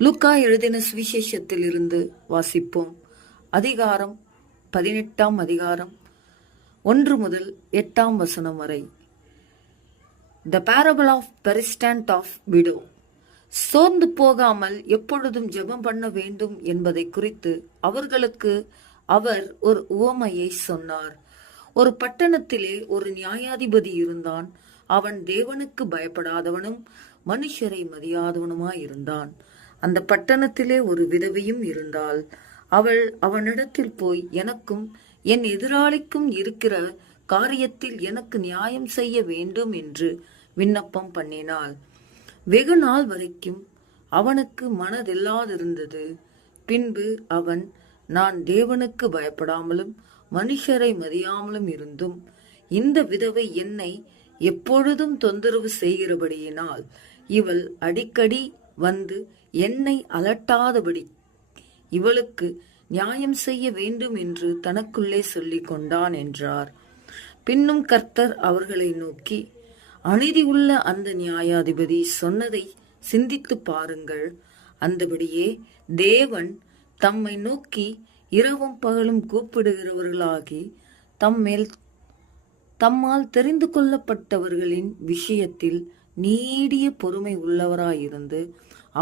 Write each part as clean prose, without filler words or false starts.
லூக்கா எழுதின சுவிசேஷத்தில் இருந்து வாசிப்போம். அதிகாரம் 18 1 முதல் 8 வரை. The parable of persistent of widow. சோர்ந்து போகாமல் எப்பொழுதும் ஜெபம் பண்ண வேண்டும் என்பதை குறித்து அவர்களுக்கு அவர் ஒரு உவமையை சொன்னார். ஒரு பட்டணத்திலே ஒரு நியாயாதிபதி இருந்தான். அவன் தேவனுக்கு பயப்படாதவனும் மனுஷரை மதியாதவனுமாயிருந்தான். அந்த பட்டணத்திலே ஒரு விதவையும் இருந்தாள். அவள் அவனிடத்தில் போய், எனக்கும் என் எதிராளிக்கும் இருக்கிற காரியத்தில் எனக்கு நியாயம் செய்ய வேண்டும் என்று விண்ணப்பம் பண்ணினாள். வெகு நாள் வரைக்கும் அவனுக்கு மனதில்லாதிருந்தது. பின்பு அவன், நான் தேவனுக்கு பயப்படாமலும் மனுஷரை மதியாமலும் இருந்தும் இந்த விதவை என்னை எப்பொழுதும் தொந்தரவு செய்கிறபடியினால் இவள் அடிக்கடி வந்து என்னை அலட்டாதபடி இவளுக்கு நியாயம் செய்ய வேண்டும் என்று தனக்குள்ளே சொல்லிக் கொண்டான் என்றார். பின்னும் கர்த்தர் அவர்களை நோக்கி, அநீதி உள்ள அந்த நியாயாதிபதி சொன்னதை சிந்தித்து பாருங்கள். அந்தபடியே தேவன் தம்மை நோக்கி இரவும் பகலும் கூப்பிடுகிறவர்களாகி தம்மால் தெரிந்து கொள்ளப்பட்டவர்களின் விஷயத்தில் நீடிய பொறுமை உள்ளவராயிருந்து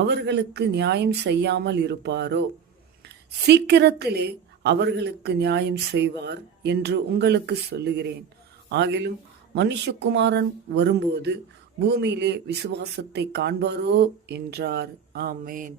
அவர்களுக்கு நியாயம் செய்யாமல் இருப்பாரோ? சீக்கிரத்திலே அவர்களுக்கு நியாயம் செய்வார் என்று உங்களுக்கு சொல்லுகிறேன். ஆகிலும் மனுஷகுமாரன் வரும்போது பூமியிலே விசுவாசத்தை காண்பாரோ என்றார். ஆமேன்.